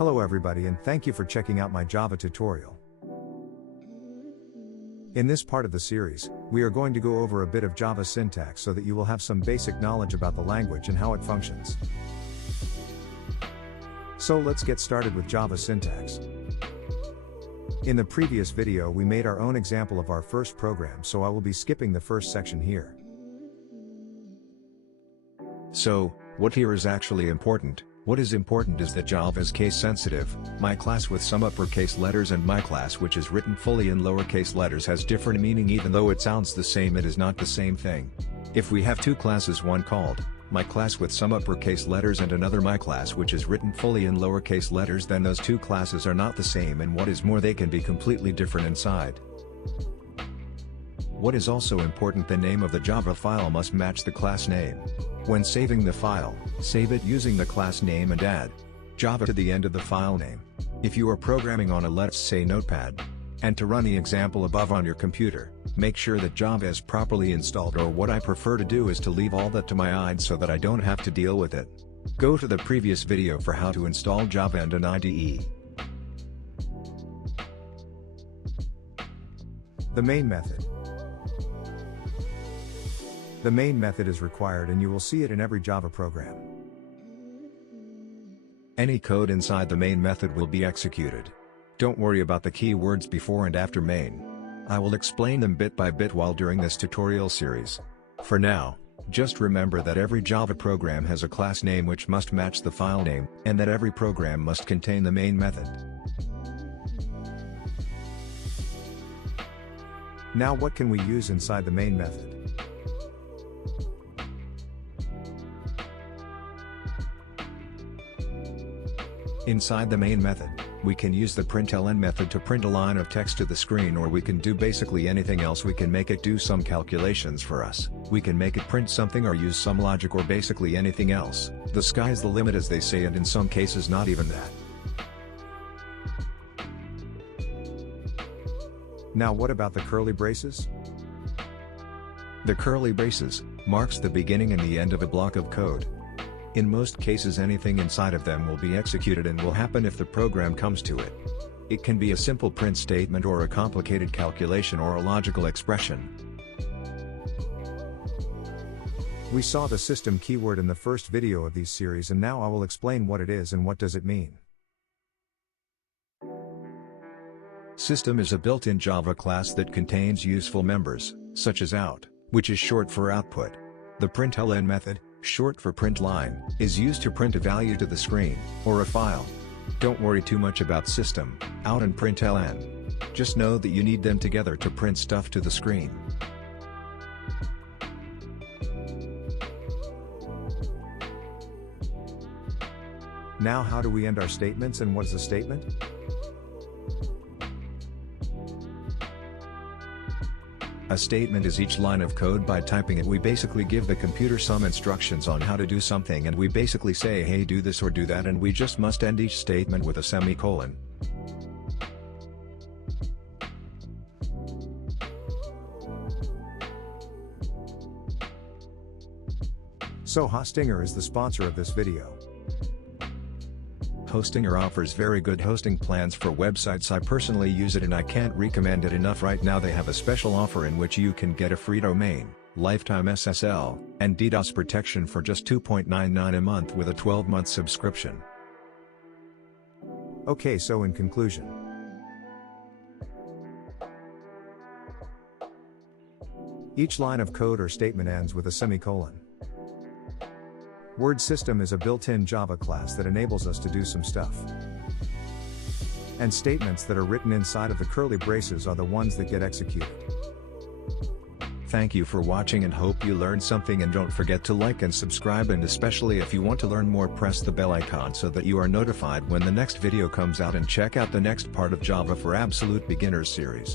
Hello everybody and thank you for checking out my Java tutorial. In this part of the series, we are going to go over a bit of Java syntax so that you will have some basic knowledge about the language and how it functions. So let's get started with Java syntax. In the previous video we made our own example of our first program, so I will be skipping the first section here. So, what here is actually important? What is important is that Java is case sensitive. My class with some uppercase letters and my class which is written fully in lowercase letters has different meaning. Even though it sounds the same, it is not the same thing. If we have two classes, one called my class with some uppercase letters and another my class which is written fully in lowercase letters, then those two classes are not the same, and what is more, they can be completely different inside. What is also important, the name of the Java file must match the class name. When saving the file, save it using the class name and add Java to the end of the file name. If you are programming on a, let's say, Notepad, and to run the example above on your computer, make sure that Java is properly installed, or what I prefer to do is to leave all that to my IDE so that I don't have to deal with it. Go to the previous video for how to install Java and an IDE. The main method. The main method is required and you will see it in every Java program. Any code inside the main method will be executed. Don't worry about the keywords before and after main. I will explain them bit by bit while during this tutorial series. For now, just remember that every Java program has a class name which must match the file name, and that every program must contain the main method. Now what can we use inside the main method? Inside the main method, we can use the println method to print a line of text to the screen, or we can do basically anything else. We can make it do some calculations for us, we can make it print something or use some logic, or basically anything else. The sky's the limit, as they say, and in some cases not even that. Now what about the curly braces? The curly braces marks the beginning and the end of a block of code. In most cases anything inside of them will be executed and will happen if the program comes to it. It can be a simple print statement or a complicated calculation or a logical expression. We saw the system keyword in the first video of these series, and now I will explain what it is and what does it mean. System is a built-in Java class that contains useful members, such as out, which is short for output. The println method, short for println, is used to print a value to the screen, or a file. Don't worry too much about system, out and println. Just know that you need them together to print stuff to the screen. Now how do we end our statements, and what is a statement? A statement is each line of code. By typing it, we basically give the computer some instructions on how to do something, and we basically say, hey, do this or do that, and we just must end each statement with a semicolon. So Hostinger is the sponsor of this video. Hostinger offers very good hosting plans for websites. I personally use it and I can't recommend it enough. Right now they have a special offer in which you can get a free domain, lifetime SSL, and DDoS protection for just $2.99 a month with a 12-month subscription. Okay, so in conclusion, each line of code or statement ends with a semicolon. Word system is a built-in Java class that enables us to do some stuff. And statements that are written inside of the curly braces are the ones that get executed. Thank you for watching and hope you learned something, and don't forget to like and subscribe, and especially if you want to learn more, press the bell icon so that you are notified when the next video comes out, and check out the next part of Java for Absolute Beginners series.